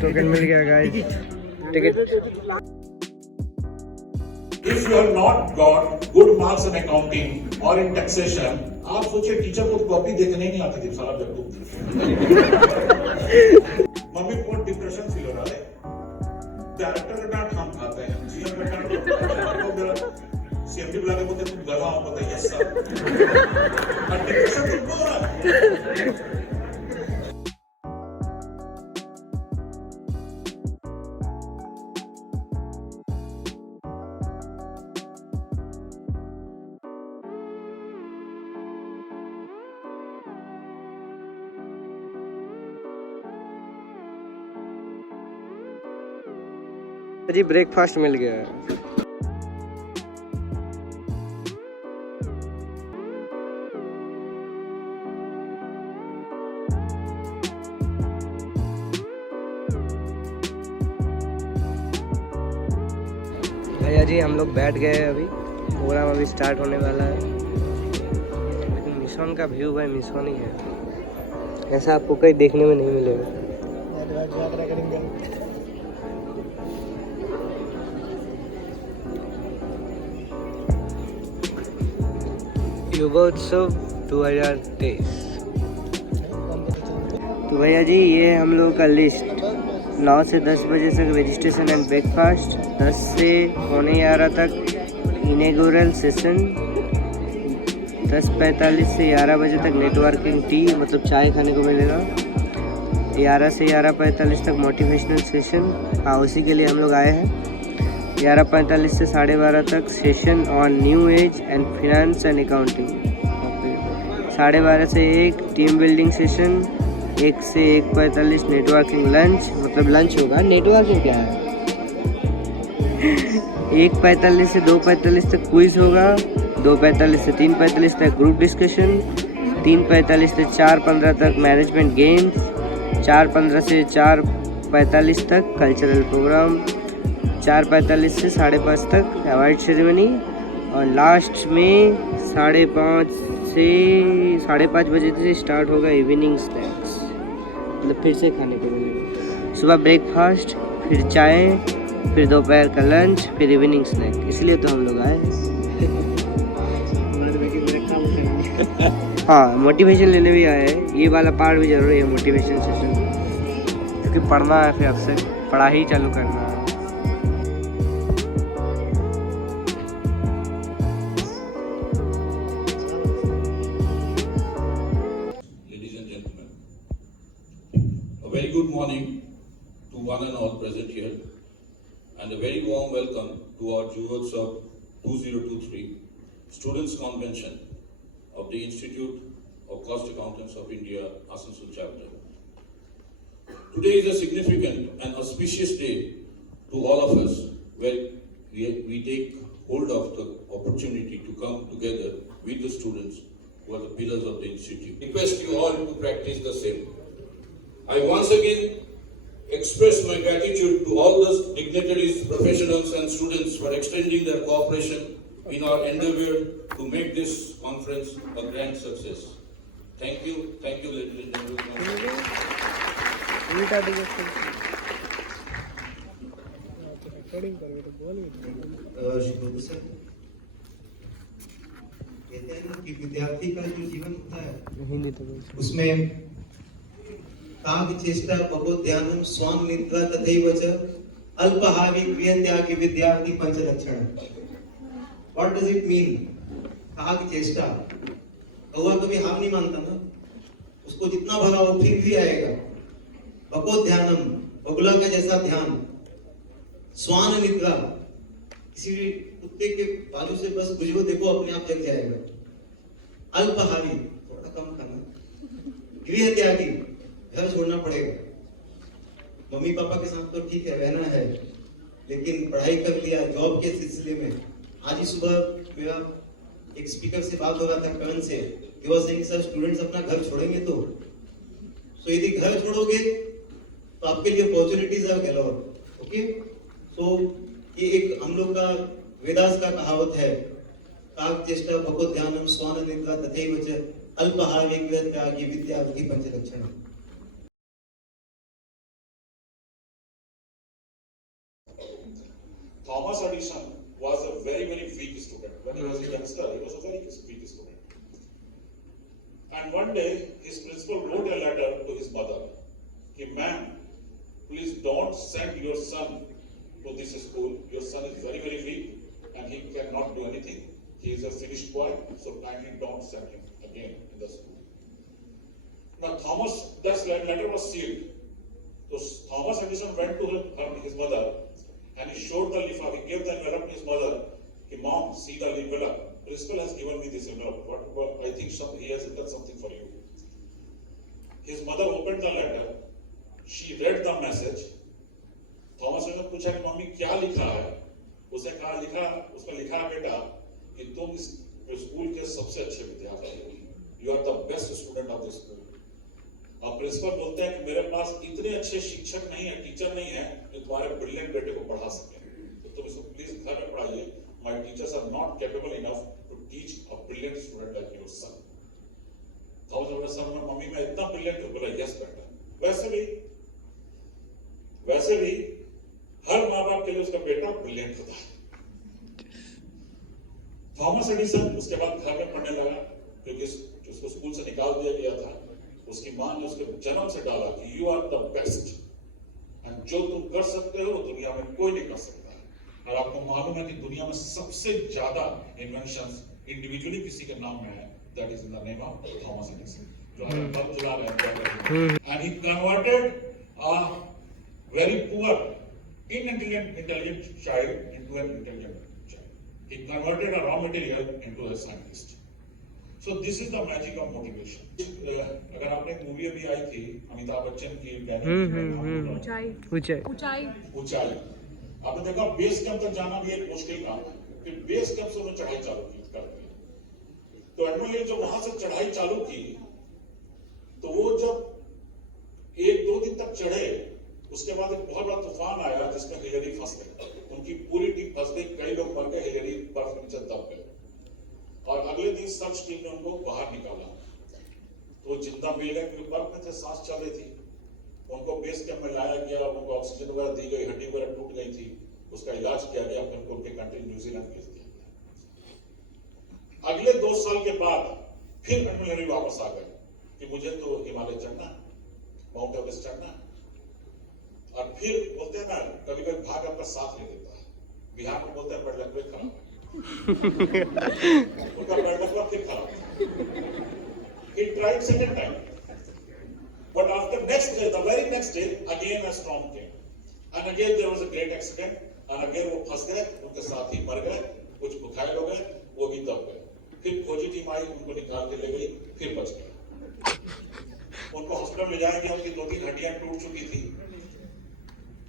Token मिल गया guys, ticket. If you have not got good marks in accounting or in taxation, आप सोचिए teacher को copy देखने ही नहीं आती थी, सारा बेवकूफ मम्मी को डिप्रेशन फील हो रहा है, डायरेक्टर का डांट हम खाते हैं, जीएम का डांट सीएमडी बुला के बोलते तुम गधा हो, पता है सर डिप्रेशन तुमको हो रहा है। जी ब्रेकफास्ट मिल गया है। भैया जी हम लोग बैठ गए, अभी प्रोग्राम अभी स्टार्ट होने वाला है। लेकिन मिशन का व्यू भाई मिशन ही है, ऐसा आपको कहीं देखने में नहीं मिलेगा। युगोत्सव 2023। तो भैया जी ये हम लोग का लिस्ट 9 से 10 बजे तक रजिस्ट्रेशन एंड ब्रेकफास्ट, 10 से 11:15 तक इनेगोरल सेशन, 10:45 से 11 बजे तक नेटवर्किंग टी मतलब चाय खाने को मिलेगा, 11 से 11:45 तक मोटिवेशनल सेशन, हाँ उसी के लिए हम लोग आए हैं। 11:45 से 12:30 तक session on new age and finance and accounting. 12:30 से 1 टीम बिल्डिंग सेशन, 1 से 1:45 नेटवर्किंग लंच मतलब लंच होगा, नेटवर्किंग क्या है। 1:45 से 2:45 तक क्विज होगा, 2:45 से 3:45 तक ग्रुप डिस्कशन, 3:45 से 4:15 तक मैनेजमेंट गेम्स, 4:15 से 4:45 तक कल्चरल प्रोग्राम, 4:45 से 5:30 तक अवार्ड सेरेमनी, और लास्ट में 5:30 से 5:30 बजे से स्टार्ट होगा इवनिंग स्नैक्स मतलब फिर से खाने को मिलेगा। सुबह ब्रेकफास्ट, फिर चाय, फिर दोपहर का लंच, फिर इवनिंग स्नैक। इसलिए तो हम लोग आए। हाँ मोटिवेशन लेने भी आए हैं, ये वाला पार्ट भी जरूरी है मोटिवेशन सेशन, क्योंकि पढ़ना है, फिर आपसे पढ़ाई चालू करना है। Very good morning to one and all present here, and a very warm welcome to our Jugotsav 2023 Students Convention of the Institute of Cost Accountants of India, Asansol Chapter. Today is a significant and auspicious day to all of us, where we take hold of the opportunity to come together with the students who are the pillars of the institute. I request you all to practice the same. I once again express my gratitude to all the dignitaries, professionals and students for extending their cooperation in our endeavor to make this conference a grand success. Thank you, ladies and gentlemen. विद्यार्थी का जो जीवन होता है उसमें काग चेष्टा बकोध्यानम स्वाम निद्रा तथैव च अल्पहारि क्रियत्यागि विद्यार्थी पंचलक्षण। What does it mean? काग चेष्टा, कौवा कभी हार नहीं मानता ना, उसको जितना भगा वो फिर भी आएगा। बकोध्यानम बगुला का जैसा ध्यान, स्वान निद्रा किसी कुत्ते के बाजू से बस गुजरो देखो अपने आप जग जाएगा। अल्पहारि थोड़ा कम खाना, गृहत्यागी घर छोड़ना पड़ेगा। मम्मी पापा के साथ तो ठीक है रहना है, लेकिन पढ़ाई कर लिया जॉब के सिलसिले में। आज ही सुबह मेरा एक स्पीकर से बात हो रहा था करण से, कि वो सेइंग सर स्टूडेंट्स अपना घर छोड़ेंगे तो यदि घर छोड़ोगे तो आपके लिए अपॉर्चुनिटीज आर गैलॉर। ओके, सो ये एक हम लोग का वेदास का कहावत है, काग चेष्टा भगवद्ध्यानम स्वान निद्रा तथैव च अल्पहारि गृहत्यागि विद्यार्थी पंचलक्षण। Thomas Edison was a very, very weak student. When he was a youngster, he was a very weak student. And one day, his principal wrote a letter to his mother. He, ma'am, please don't send your son to this school. Your son is very, very weak and he cannot do anything. He is a finished boy, so kindly don't send him again in the school. Now, that letter was sealed. So Thomas Edison went to his mother and he showed the leaf. He gave the envelope to his mother. He, mom, see the envelope. Principal has given me this envelope. What I think he has done something for you. His mother opened the letter. She read the message. Thomas ने पूछा कि mummy क्या लिखा है? उसने कहा उसमें लिखा है बेटा कि तुम इस स्कूल के सबसे अच्छे विद्यार्थी हो. You are the best student of the school. अब प्रिंसिपल बोलते हैं कि मेरे पास इतने अच्छे शिक्षक नहीं है, टीचर नहीं है जो तुम्हारे ब्रिलियंट बेटे को पढ़ा सके. तो तुम इसको प्लीज घर में पढ़ाइए. My teachers are not capable enough to teach a brilliant student like your son. Thomas Edison ने मम्मी मैं इतना ब्रिलियंट हूं. बोला यस बेटा. वैसे भी हर माँ बाप के लिए उसका बेटा ब्रिलियंट होता है. थॉमस एडिसन उसके बाद घर में पढ़ने लगा क्योंकि उसको स्कूल से निकाल दिया गया था. उसकी माँ ने उसके जन्म से डाला कि you are the best and जो तुम कर सकते हो दुनिया में कोई नहीं कर सकता. और आपको मालूम है कि दुनिया में सबसे ज्यादा इन्वेंशंस इंडिविजुअली किसी के नाम में है. That is in the name of Thomas Edison. जो हमें बल्ब जला रहे हैं. And he converted a very poor, intelligent child into an intelligent child. He converted a raw material into a scientist. So this is the magic of motivation. अगर आपने एक movie अभी आई थी अमिताभ बच्चन की ऊंचाई. आपने देखा बेस कैंप तक जाना भी एक मुश्किल काम है. फिर बेस कैंप से उन्होंने चढ़ाई चालू की कर दी. तो एडमिरल जब वहां से चढ़ाई चालू की तो वो जब 1-2 दिन तक चढ़े उसके बाद एक बहुत बड़ा तूफान आया जिसमें हिलेरी फंस गए. उनकी पूरी टीम फंस गई. कई लोग मर गए. हिलेरी बर्फ के नीचे दब गए. और अगले दिन सर्च टीम ने उनको बाहर निकाला. तो जिंदा मिल गए क्योंकि बर्फ में थे, सांस चल रही थी. उनको बेस कैंप में लाया गया. उनको ऑक्सीजन वगैरह दी गई. हड्डी वगैरह टूट गई थी. उसका इलाज किया गया. फिर उनके कंट्री न्यूजीलैंड भेज दिया गया. अगले 2 साल के बाद फिर हिलेरी वापस आ गए कि मुझे तो हिमालय चढ़ना, माउंट एवरेस्ट चढ़ना. और फिर बोलते हैं ना कभी कभी भाग आपका साथ ले देता है. बिहार में बोलते हैं पेड़ लकवे खराब उनका पेड़ लकवा फिर खराब. He tried second time, but after the very next day, again a storm came, and again there was a great accident, and again वो फंस गए. उनके साथी मर गए. कुछ घायल हो गए. वो भी दब गए. फिर फौजी टीम आई, उनको निकाल के ले गई. फिर बच गए. उनको हॉस्पिटल ले जाया गया. उनकी 2-3 हड्डियां टूट चुकी थी.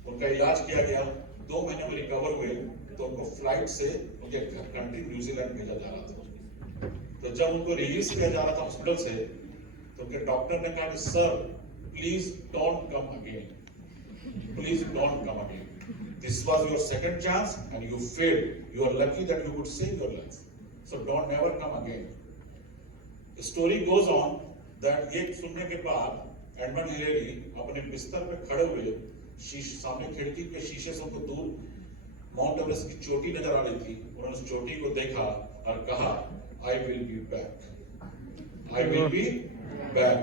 उनका इलाज किया गया. 2 महीने में रिकवर हुए तो उनको फ्लाइट से उनके कंट्री न्यूजीलैंड भेजा जा रहा था. तो जब उनको रिलीज किया जा रहा था हॉस्पिटल से तो उनके डॉक्टर ने कहा कि sir please don't come again. Please don't come again. This was your second chance and you failed. You are lucky that you could save your life. So don't never come again. Story goes on that ये सुनने के बाद Edmund Hillary अपने बिस्तर पे खड़े हुए. सामने खिड़की के शीशे से उनको दूर माउंट एवरेस्ट की चोटी नजर आ रही थी. उन्होंने उस चोटी को देखा और कहा I will be back. I will be back.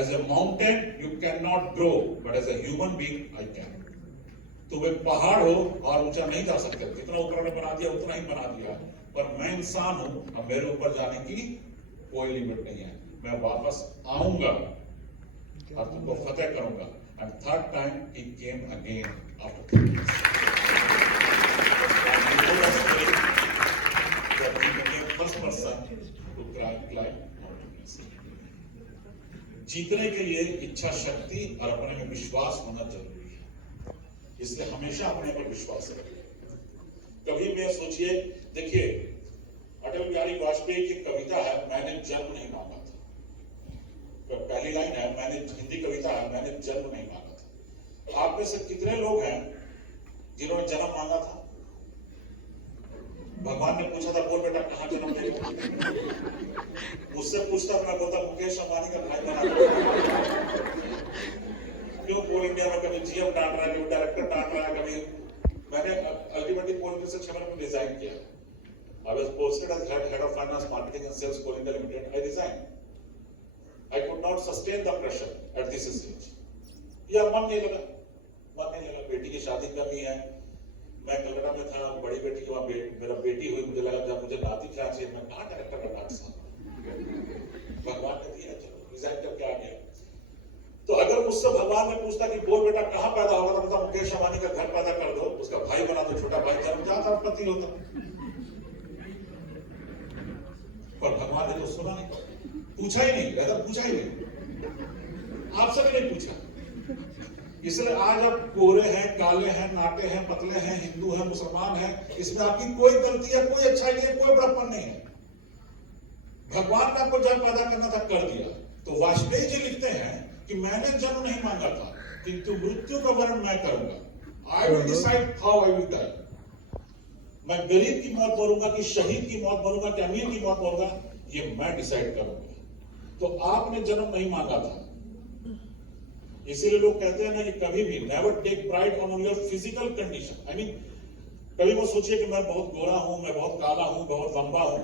As a mountain you can not grow but as a human being I can. तुम एक पहाड़ हो और ऊंचा नहीं जा सकते. जितना ऊपर ने बना दिया उतना ही बना दिया. पर मैं इंसान हूं और मेरे ऊपर जाने की कोई लिमिट नहीं है. मैं वापस आऊंगा और तुमको फतेह करूंगा. And third time he came again after 3 years. And he told us that he became first person to climb Mount Everest. जीतने के लिए इच्छा शक्ति और अपने में विश्वास होना जरूरी है. इसलिए हमेशा अपने पर विश्वास रखिए. कभी भी सोचिए. देखिए अटल बिहारी वाजपेयी की कविता है मैंने जन्म नहीं मांगा था. पहली लाइन है मैंने हिंदी कविता है मैंने जन्म नहीं मांगा था. आप में से कितने लोग हैं जिन्होंने जन्म मांगा था? भगवान ने पूछा था बोल बेटा कहां जन्म लेगा. मुझसे पूछता मैं बोलता मुकेश अंबानी का भाई बना. क्यों कोल इंडिया में कभी जीएम डांट रहा है, कभी डायरेक्टर डांट रहा है, कभी मैंने अल्टीमेटली पोलिंग से 6 महीने में रिजाइन किया। I was posted as head of finance, marketing and sales for India Limited. I resigned. I could not sustain the pressure at this stage. या मन नहीं लगा। बेटी की शादी करनी है, मैं कलकत्ता में था, बड़ी बेटी की वहाँ मेरा बेटी हुई, मुझे लगा जब मुझे नाती क्या चाहिए, मैं कहाँ डायरेक्टर का नाट साहब, भगवान ने दिया, चलो रिजाइन करके आ गया। तो अगर मुझसे भगवान ने पूछता कि बोल बेटा कहाँ पैदा होगा, तो मुकेश अंबानी का घर पैदा कर दो, उसका भाई बना दो, छोटा भाई जन्म जाता और पति होता। पर भगवान ने तो सुना नहीं, पूछा ही नहीं, अगर पूछा ही नहीं, आपसे भी नहीं पूछा। इसलिए आज आप गोरे हैं, काले हैं, नाटे हैं, पतले हैं, हिंदू हैं, मुसलमान हैं, इसमें आपकी कोई गलती है, कोई अच्छाई नहीं है, कोई बड़प्पन नहीं है। भगवान ने आपको जब पैदा करना था कर दिया। तो वाजपेयी जी लिखते हैं कि मैंने जन्म नहीं मांगा था, किंतु मृत्यु का वर्ण मैं करूंगा। I will decide how I will die. मैं गरीब की मौत मरूंगा कि शहीद की मौत मरूंगा कि अमीर की मौत मरूंगा, ये मैं डिसाइड करूंगा। तो आपने जन्म नहीं मांगा था। इसीलिए लोग कहते हैं ना कि कभी भी never take pride on your physical condition. I mean कभी वो सोचिए कि मैं बहुत गोरा हूं, मैं बहुत काला हूं, बहुत लंबा हूं।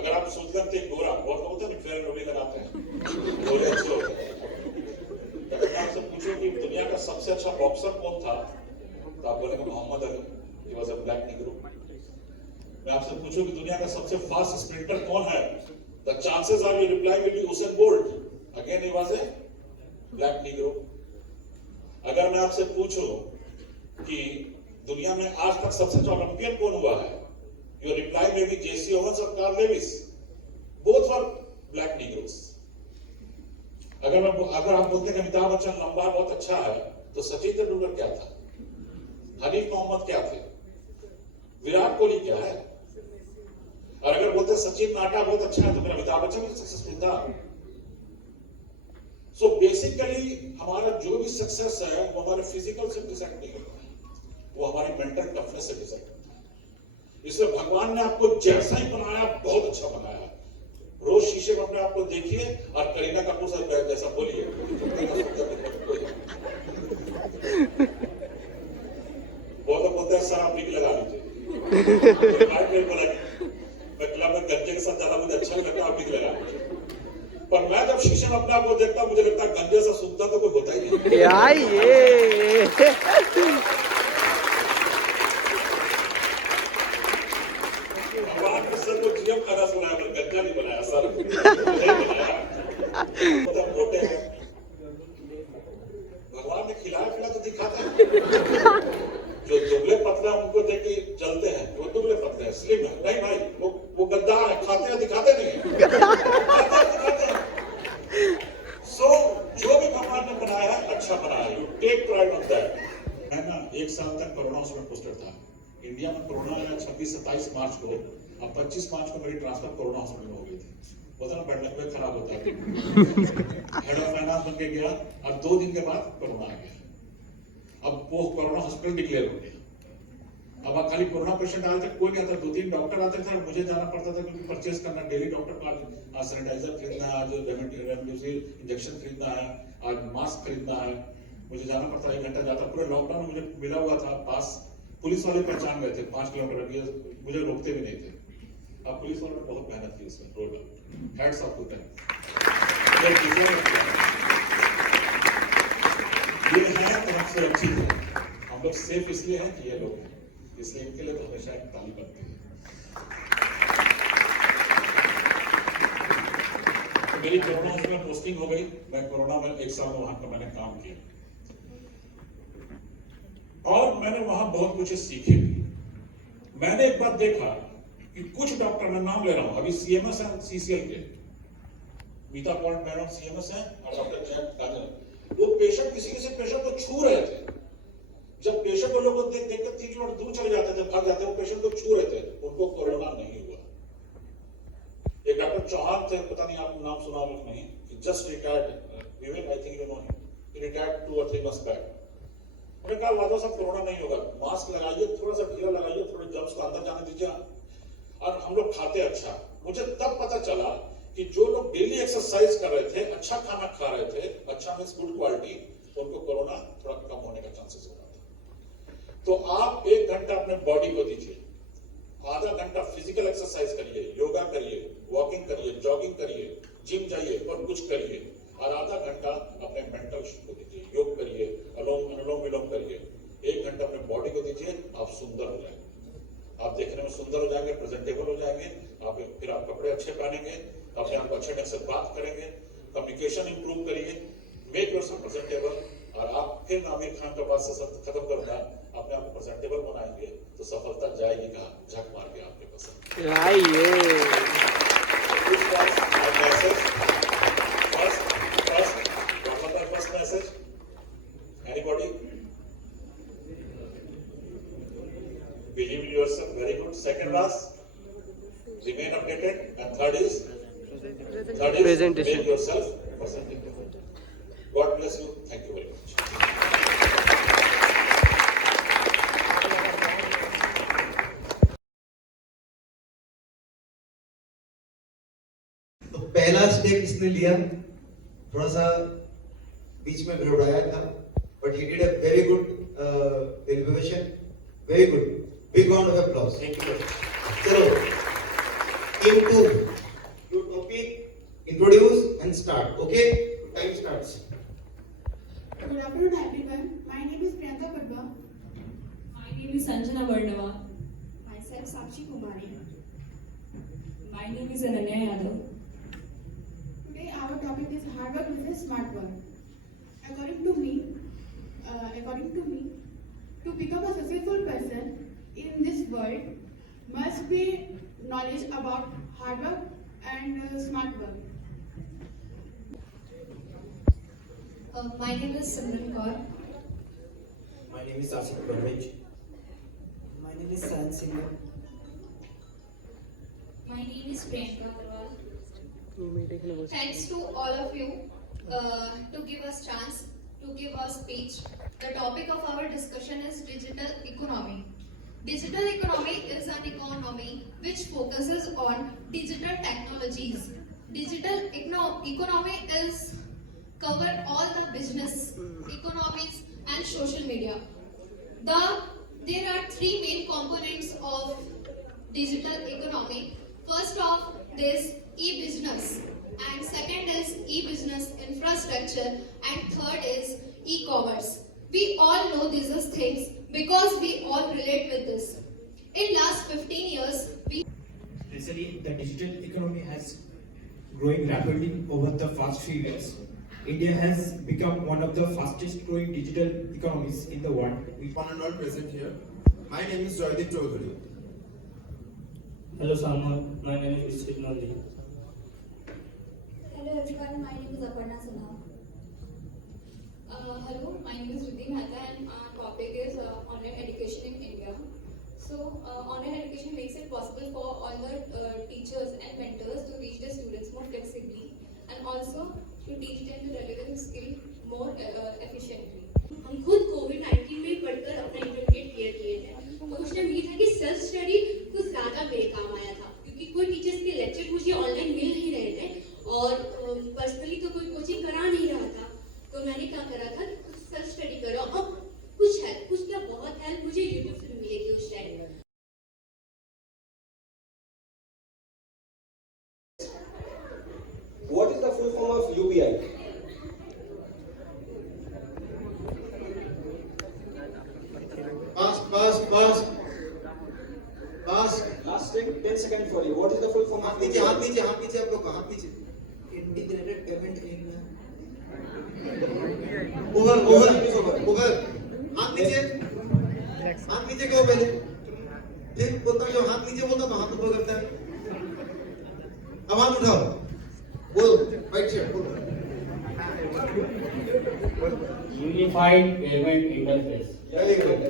अगर आप सोच लेते हैं गोरा, बहुत लोग होते हैं फेयर एंड लवली लगाते हैं, गोरे अच्छे होते हैं। अगर आपसे पूछो कि दुनिया का सबसे अच्छा बॉक्सर कौन था, तो आप बोलेंगे Muhammad Ali, he was a black negro. मैं आपसे पूछूं कि दुनिया का सबसे फास्ट स्प्रिंटर कौन है, the chances are your reply will be Usain Bolt, again he was a black negro. अगर मैं आपसे पूछूं कि दुनिया में आज तक सबसे अच्छा ओलंपियन कौन हुआ है, योर रिप्लाई में भी जेसी ओवेंस और Carl Lewis, both are black negroes. अगर आप बोलते हैं कि अमिताभ बच्चन लंबा बहुत अच्छा है, तो सचिन तेंदुलकर क्या था, हनीफ मोहम्मद क्या थे, विराट कोहली क्या है? और अगर बोलते सचिन नाटा बहुत अच्छा है, तो मेरा अमिताभ बच्चन भी सक्सेसफुल था। सो बेसिकली हमारा जो भी सक्सेस है वो हमारे फिजिकल से डिसाइड नहीं होता है, वो हमारी मेंटल टफनेस से डिसाइड होता है। इसलिए भगवान ने आपको जैसा ही बनाया बहुत अच्छा बनाया। रोज शीशे में अपने आप को देखिए और करीना कपूर साहब जैसा बोलिए। वो तो बोलते हैं सर आप विग लगा लीजिए, मैं क्लब में गंजे के साथ ज्यादा मुझे अच्छा नहीं लगता, आप विग लगा लीजिए। पर मैं जब शीशे में अपने आप को देखता, मुझे लगता है गंजे से सुंदर तो कोई होता ही नहीं। भगवान ने सर को जीएम खाना सुनाया, पर गंजा नहीं बनाया सर, नहीं बनाया। तो मोटे हैं, भगवान ने खिलाया पिला तो दिखाता है। जो दुबले पतले उनको देख के जलते हैं, वो दुबले पतले हैं, स्लिम है, नहीं भाई वो गद्दार है, खाते हैं दिखाते नहीं है। सो जो भी भगवान ने बनाया है अच्छा बनाया है, you take pride on that. मैं ना 1 साल तक कोरोना हॉस्पिटल पोस्टेड था। इंडिया में कोरोना आया 26-27 मार्च को, अब 25 मार्च को मेरी ट्रांसफर कोरोना हॉस्पिटल में हो गई थी। होता ना बैठने में खराब होता है। हेड ऑफ फाइनेंस बन के गया और 2 दिन के बाद कोरोना आ गया। अब वो कोरोना हॉस्पिटल डिक्लेयर हो गया। अब खाली कोरोना पेशेंट आए थे, कोई नहीं आता, 2-3 डॉक्टर आते थे, मुझे जाना पड़ता था क्योंकि परचेज करना डेली डॉक्टर का, आज सैनिटाइजर खरीदना है, आज रेमडेसिविर इंजेक्शन खरीदना है, आज मास्क खरीदना है, मुझे जाना पड़ता है, 1 घंटा जाता। पूरे लॉकडाउन मुझे मिला हुआ था पास, पुलिस वाले पहचान गए थे, 5 किलोमीटर मुझे रोकते भी नहीं थे। अब पुलिस वालों ने बहुत मेहनत की इसमें, रोड हेड्स ऑफ टू देम। ये है तो हमसे अच्छी है, हम लोग सेफ इसलिए हैं कि ये लोग हैं, इसलिए इनके लिए तो हमेशा एक ताली बनती है। तो मेरी कोरोना हॉस्पिटल में पोस्टिंग हो गई, मैं कोरोना में 1 साल वहां का मैंने काम किया और मैंने वहां बहुत कुछ सीखे भी। मैंने एक बात देखा कि कुछ डॉक्टर, मैं नाम ले रहा हूं, अभी सीएमएस है सीसीएल के, मीता पॉइंट मैडम सीएमएस है और डॉक्टर जैक काजल, वो पेशेंट किसी पेशेंट को छू रहे थे। जब पेशेंट को लोग देख कर 3 किलोमीटर दूर चले जाते थे, भाग जाते, वो पेशेंट को छू रहे थे, उनको कोरोना नहीं हुआ। एक डॉक्टर चौहान थे, पता नहीं आप नाम सुना हो नहीं, just retired, Vivek I think you know him, he retired 2 or 3 months back. उन्होंने कहा वादो साहब कोरोना नहीं होगा, मास्क लगाइए, थोड़ा सा ढीला लगाइए, थोड़े जर्म्स को अंदर जाने दीजिए, और हम लोग खाते अच्छा। मुझे तब पता चला कि जो लोग डेली एक्सरसाइज कर रहे थे, अच्छा खाना खा रहे थे, अच्छा मींस गुड क्वालिटी, उनको कोरोना थोड़ा कम होने का चांसेस होता था। तो आप एक घंटा अपने बॉडी को दीजिए, आधा घंटा फिजिकल एक्सरसाइज करिए, योगा करिए, वॉकिंग करिए, जॉगिंग करिए, जिम जाइए और कुछ करिए, और आधा घंटा अपने मेंटल को दीजिए, योग करिए, अनुलोम विलोम करिए। 1 घंटा अपने बॉडी को दीजिए, आप सुंदर हो जाएंगे, आप देखने में सुंदर हो जाएंगे, प्रेजेंटेबल हो जाएंगे, फिर आप कपड़े अच्छे पहनेंगे, अपने आप को अच्छे ढंग से बात करेंगे, कम्युनिकेशन इंप्रूव करिए, मेक योरसेल्फ प्रेजेंटेबल। और आप फिर आमिर खान का बात से खत्म करूंगा, अपने आप को प्रेजेंटेबल बनाएंगे तो सफलता जाएगी कहाँ, झक मार के आपके पास। First message, anybody? Believe in yourself, very good. Second last, remain updated, and third is Presentation. make yourself presentable. God bless you. Thank you very much. तो पहला स्टेप इसने लिया, थोड़ा सा बीच में घबराया था, but he did a very good deliberation, very good, big round of applause. चलो, into your topic, introduce and start. Okay, time starts. Good afternoon, everyone. My name is Priyanka Padwa. My name is Sanjana Varnava. Myself, Sakshi Kumari. My name is Ananya Yadav. Today, our topic is hard work versus smart work. According to me, to become a successful person in this world, must be knowledge about hard work and smart work. My name is Simran Kaur. My name is Asif Parvez. My name is San Singh. My name is Priyanka Agarwal. Thanks to all of you to give us chance to give our speech. The topic of our discussion is digital economy. Digital economy is an economy which focuses on digital technologies. Digital economy is cover all the business, economics and social media. There are 3 main components of digital economy. First of this e-business, and second is e-business infrastructure, and third is e-commerce. We all know these things because we all relate with this. In last 15 years, Recently, the digital economy has growing rapidly over the past few years. India has become one of the fastest growing digital economies in the world. One and all present here. My name is Joydeep Chaudhary. Hello Salman, my name is Vishit Nandi. Hello everyone, my name is Aparna Sinha. hello, my name is Riddhi Mehta and our topic is online education in India. So, online education makes it possible for all the teachers and mentors to reach the students more flexibly and also to teach them the relevant skill more efficiently. हम खुद कोविड-19 में पढ़कर अपना intermediate clear किए थे। तो उस time ये था कि सेल्फ स्टडी कुछ ज़्यादा मेरे काम आया था, क्योंकि कोई टीचर्स के लेक्चर मुझे ऑनलाइन मिल नहीं रहे थे और पर्सनली तो कोई कोचिंग करा नहीं रहा था। तो मैंने क्या करा था, कुछ सेल्फ स्टडी करो और कुछ क्या बहुत हेल्प मुझे यूट्यूब से मिली थी उस time. What is the full form of UBI? Pass. Last 10 seconds for you. What is the full form of UBI? हाथ नीचे आप लोग हाथ नीचे। Integrated payment in Over. हाथ नीचे क्यों पहले? फिर बोलता हूँ हाथ नीचे बोलता तो हाथ ऊपर करता है। अब हाथ उठाओ। बोल, राइट साइड बोल। Unified Payment Interface. Very good.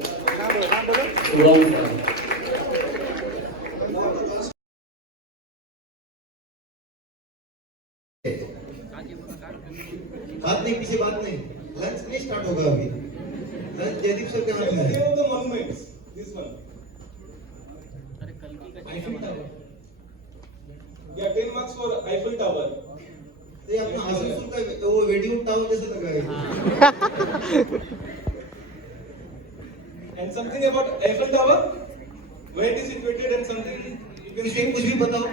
बात नहीं पीछे बात नहीं, लंच नहीं स्टार्ट होगा अभी। लंच जयदीप सर के हाथ में है। The monuments. This one. Eiffel Tower. Yeah, 10 marks for Eiffel Tower. ये अपना हाउसफुल का वो वेडिंग टाउन जैसे लगा है। And something about Eiffel Tower, where it is situated and something you can say. कुछ भी बताओ.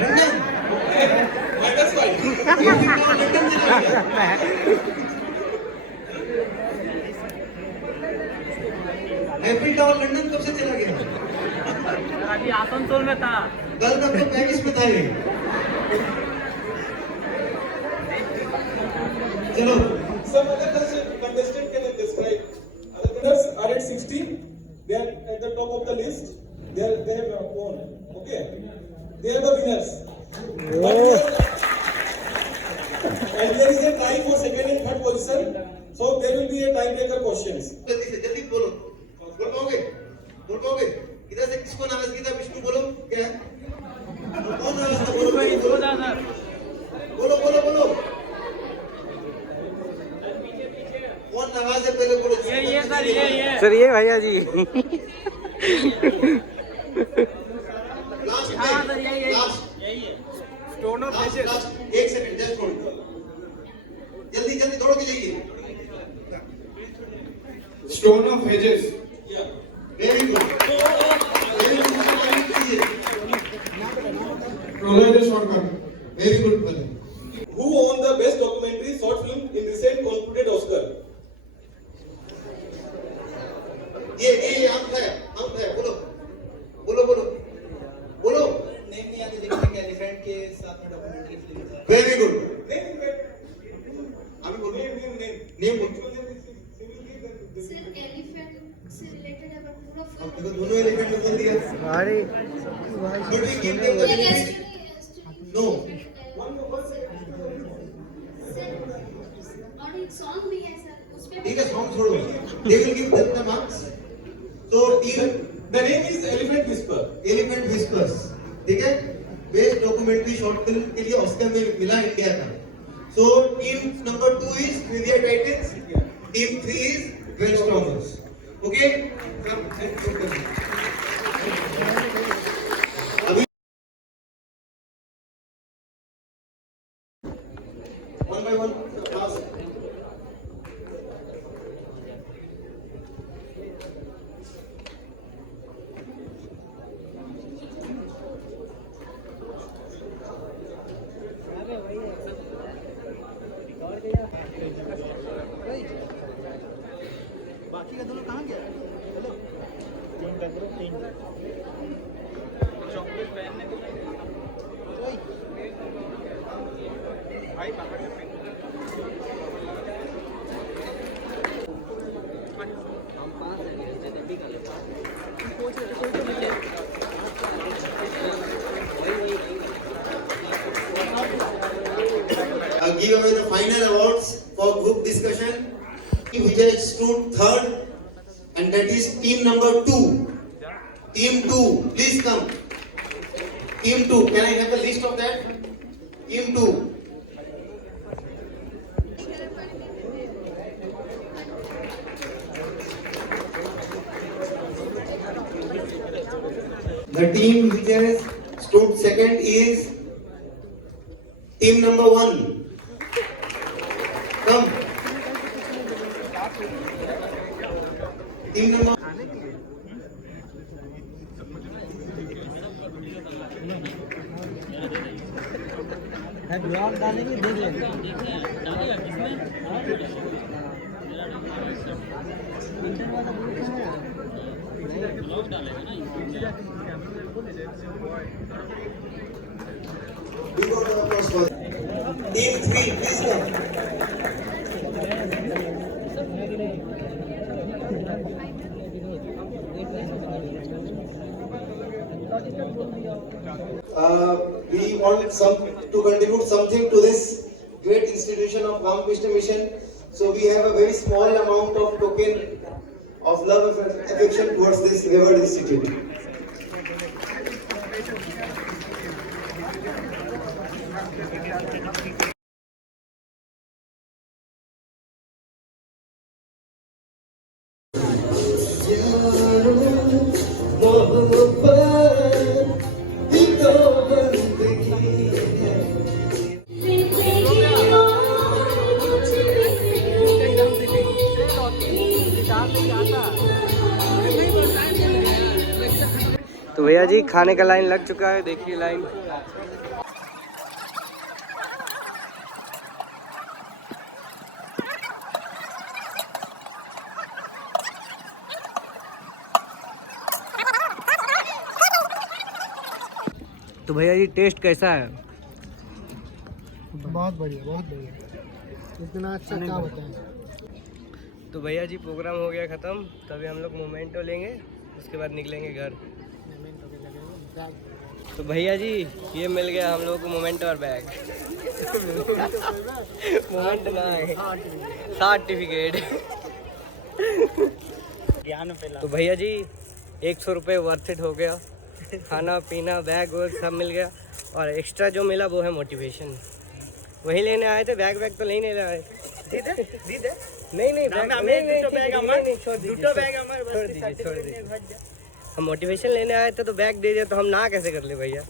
London. That's why. Eiffel tower London कब से चला गया? अभी आसनसोल में था. कल तक तो पेरिस में था ये. चलो. Some other contestant can describe. Other contestants are at 16. They are at the top of the list. They have won. Okay. They are the winners. And there is a tie for second and third position. So there will be a tiebreaker questions. जल्दी से जल्दी बोलो. बोल पाओगे? बोल पाओगे? इधर से किसको नाराज किया था? विष्णु बोलो. क्या है? कौन नाराज था? बोलो भाई. बोलो बोलो बोलो. कौन नाराज है पहले बोलो. ये सर ये भैया जी. लास्ट हाँ में. सर यही लास्ट. Stone of last. एक सेकंड जस्ट होल्ड. जल्दी जल्दी दौड़ के जाइए. Stone of Hedges. Yeah. Very good. Very good. Provide a shortcut. Very good. Brother. Who won the best documentary short film in recent concluded Oscar? ये अंक है बोलो बोलो बोलो बोलो. नेम नहीं आती लेकिन एक एलिफेंट के साथ में डॉक्यूमेंट्री फिल्म था. Very good. अभी बोलो नेम नेम बोलो. Sir, elephant से related है but पूरा अब full. देखो दोनों एलिफेंट ने बोल दिया. अरे But we give them the Yeah, benefit. No. Sir, और एक song भी है sir. उसपे ठीक है सॉन्ग छोड़ो. They will give them the marks. So team The name is Elephant Whisper. Elephant whispers. ठीक है. बेस्ट डॉक्यूमेंट्री शॉर्ट फिल्म के लिए ऑस्कर में मिला इंडिया का. So team number 2 is Trivia Titans. Team 3 is Brainstormers. Okay? अभी one by one class. बाकी का दोनों कहाँ गया? हेलो. चॉकलेट पहनने को भाई बाहर से give away the final awards for group discussion, which has stood third, and that is team number 2. Team 2, please come. Team 2, can I have the list of that? Team 2. The team which has stood second is team number 1. Come. Team number. Blog डालेंगे देख लेंगे. Team 3, please come. We want to contribute something to this great institution of Ramakrishna Mission. So we have a very small amount of token of love and affection towards this revered institute. Thank you. तो भैया जी खाने का line लग चुका है, देखिए line. तो भैया जी टेस्ट कैसा है? बहुत बढ़िया, बहुत बढ़िया। इतना अच्छा क्या बताएं। तो भैया जी प्रोग्राम हो गया ख़त्म, तभी हम लोग मोमेंटो लेंगे, उसके बाद निकलेंगे घर। तो भैया जी ये मिल गया हम लोगों को मोमेंटो और बैग। मोमेंटो ना है, सर्टिफिकेट। तो भैया जी 100 रुपये वर्थ इट हो गया, खाना पीना बैग वैग सब मिल गया, और एक्स्ट्रा जो मिला वो है मोटिवेशन। वही लेने आए थे, बैग तो नहीं लेने आए थे। नहीं छोड़ दीजिए। हम मोटिवेशन लेने आए थे तो बैग दे दिया, तो हम ना कैसे कर ले भैया?